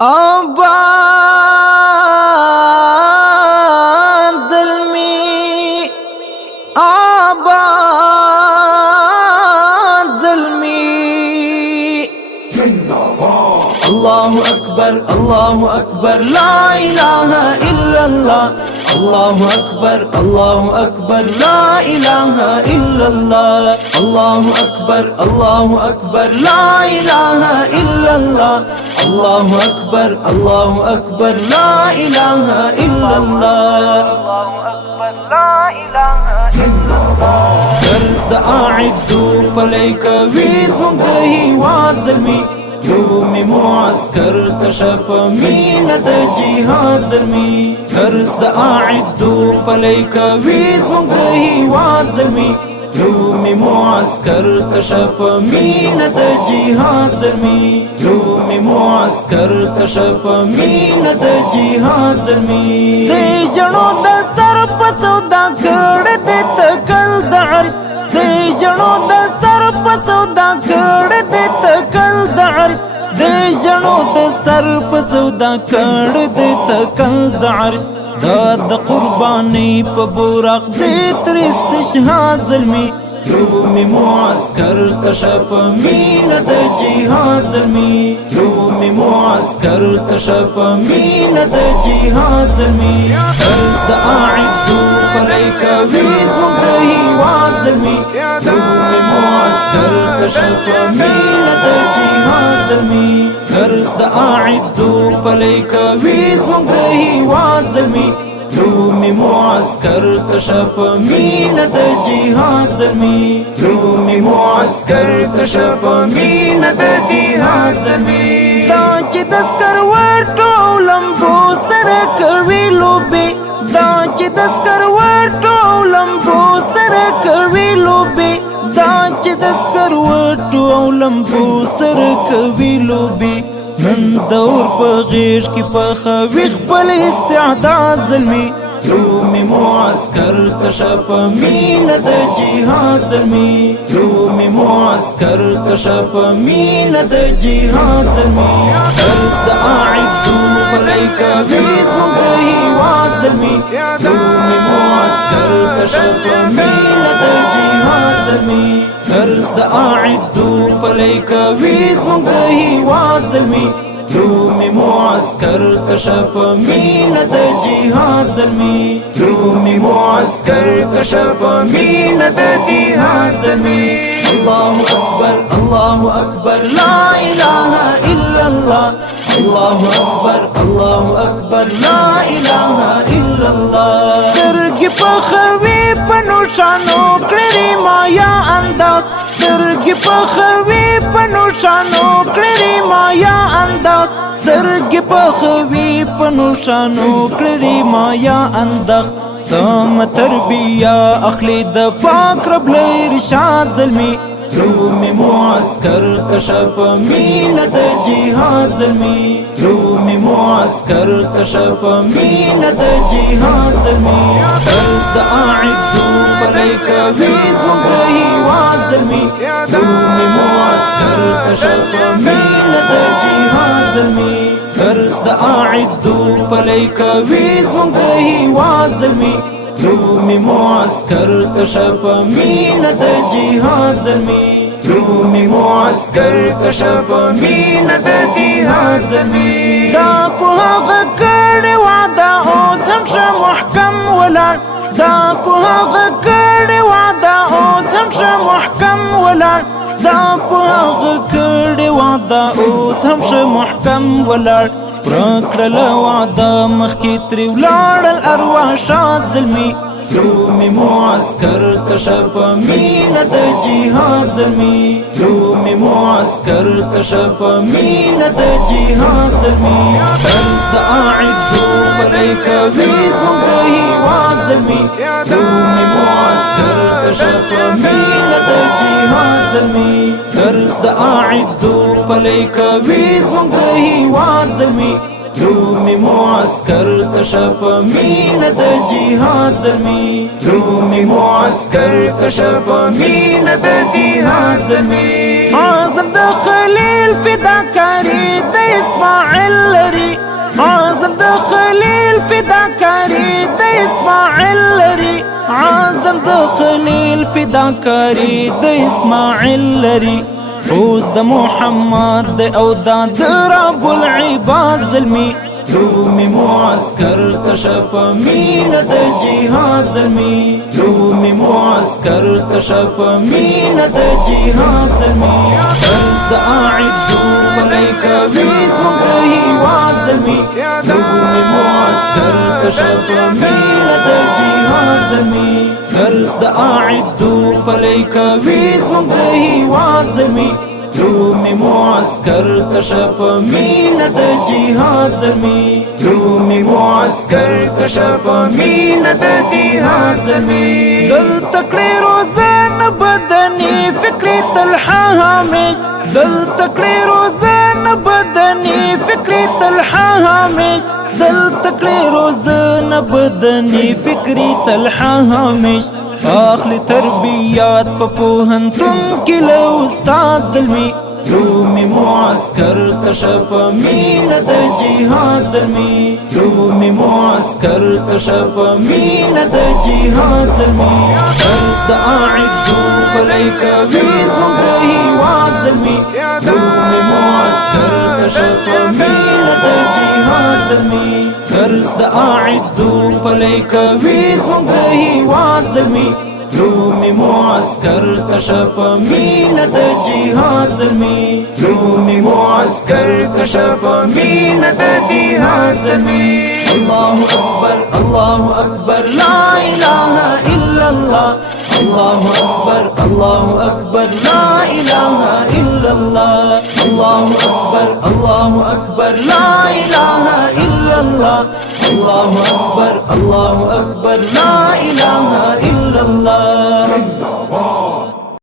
آباد ظلمي آباد ظلمي الله أكبر الله أكبر لا إله إلا الله الله أكبر الله أكبر لا إله إلا الله الله أكبر الله أكبر لا إله إلا الله الله أكبر الله أكبر لا إله إلا الله الله أكبر لا إله إلا الله درس أعدو فليك ويزم دهي واتزلمي يومي معسكر تشاف مين جهاد زلمي درس أعدو فليك ويزم دهي واتزلمي يومي معسكر تشاف مين جهاد زلمي يومي معسكر تشاف مين جهاد زلمي دي جنو دا سر پسودا کڑ دے تکل دعرش دي جنو دا سر پسودا کڑ دے تکل دعرش دي جنو دا سر پسودا کڑ دے تکل دعرش داد قرباني پبوراق دي ترست شهاد ظلمي يومي معسكر تشاف مين جهاد زلمي يومي معسكر تشاف مين جهاد زلمي درس أعدو فليك ويزم دهي واتزلمي يومي معسكر تشاف مين جهاد زلمي درس أعدو فليك ويزم دهي واتزلمي يومي معسكر تشاف مين جهاد زلمي يومي معسكر تشاف مين جهاد زلمي داچ دسکر ورټو لمبو سره کوي لوبي داچ دسکر ورټو لمبو سره کوي لوبي داچ دسکر ورټو لمبو سره کوي لوبي نن دور په غیر کې پخوي خپل استعداد ظلمي يومي معسكر تشاف مين جهاد زلمي يومي معسكر تشاف مين جهاد زلمي درس أعدو فليك ويزم دهي واتزلمي يومي معسكر تشاف مين جهاد زلمي درس أعدو فليك ويزم دهي واتزلمي يومي معسكر تشاف مين جهاد زلمي يومي معسكر تشاف مين جهاد زلمي الله أكبر الله أكبر لا إله إلا الله الله أكبر الله أكبر لا إله إلا الله سرگی پخوی پنوشانو کړی ما یا انداز سرگی پخوی پنوشانو کړی ما یا انداز سرگی پخوی پنوشانو کړی ما یا انداز سم تربیه اخلی د پاک رب لرشاد ظلمي يومي معسكر تشاف مين جهاد زلمي يومي معسكر تشاف مين جهاد زلمي درس أعدو فليك ويزم دهي واتزلمي يومي معسكر تشاف مين جهاد زلمي درس أعدو فليك ويزم دهي واتزلمي يومي معسكر تشاف مين جهاد زلمي يومي معسكر تشاف مين جهاد زلمي دا پوها کړ وعده او څمشه محکم ولان دا پوها کړ وعده او څمشه محکم ولان دا پوها کړ وعده او څمشه محکم ولان پرکړل وعده مخکې تری ولاړل ارواح شاد ظلمي يومي معسكر تشاف مين جهاد زلمي يومي معسكر تشاف مين جهاد زلمي درس أعدو فليك ويزم دهي واتزلمي يومي معسكر تشاف مين جهاد زلمي درس أعدو فليك ويزم دهي واتزلمي يومي معسكر تشاف مين جهاد زلمي يومي معسكر تشاف مين جهاد زلمي عظم د خلیل فداکاری د اسماعیل لري عازم د خلیل فداکاری د اسماعیل لري عازم د خلیل فداکاری د اسماعیل لري اوس د محمد د او د رب العباد ظلمي رومي معسكر تشپ مینه د جهاد ظلمي رومي معسكر تشپ مینه د جهاد ظلمي درس د اعدو ملائکه ویزمون د هیواد ظلمي رومي معسكر تشپ مینه د جهاد ظلمي درس د اعدو ملائکه ویزمون د هیواد ظلمي رومي معسكر تشپ مینه د جهاد ظلمي رومي معسكر تشپ مینه د جهاد ظلمي دل تکړه روزان بدني فکری تلحا هامش دل تکړه روزان بدني فکری تلحا هامش دل تکړه روزان بدني فکری تلحا هامش اخلی تربیات په پوهنتون کې له استاد ظلمي رومي معسكر تشپ مینه د جهاد ظلمي رومي معسكر تشپ مینه د جهاد ظلمي درس د اعدو ملائکه ویزمون د هیواد ظلمي رومي معسكر تشپ مینه د جهاد ظلمي درس د اعدو ملائکه ویزمون د هیواد ظلمي رومي معسكر تشپ مینه د جهاد ظلمي رومي معسكر تشپ مینه د جهاد ظلمي الله اكبر الله اكبر لا اله الا الله الله اكبر الله اكبر لا اله الا الله الله اكبر الله اكبر لا اله الا الله الله اكبر الله اكبر لا اله الا الله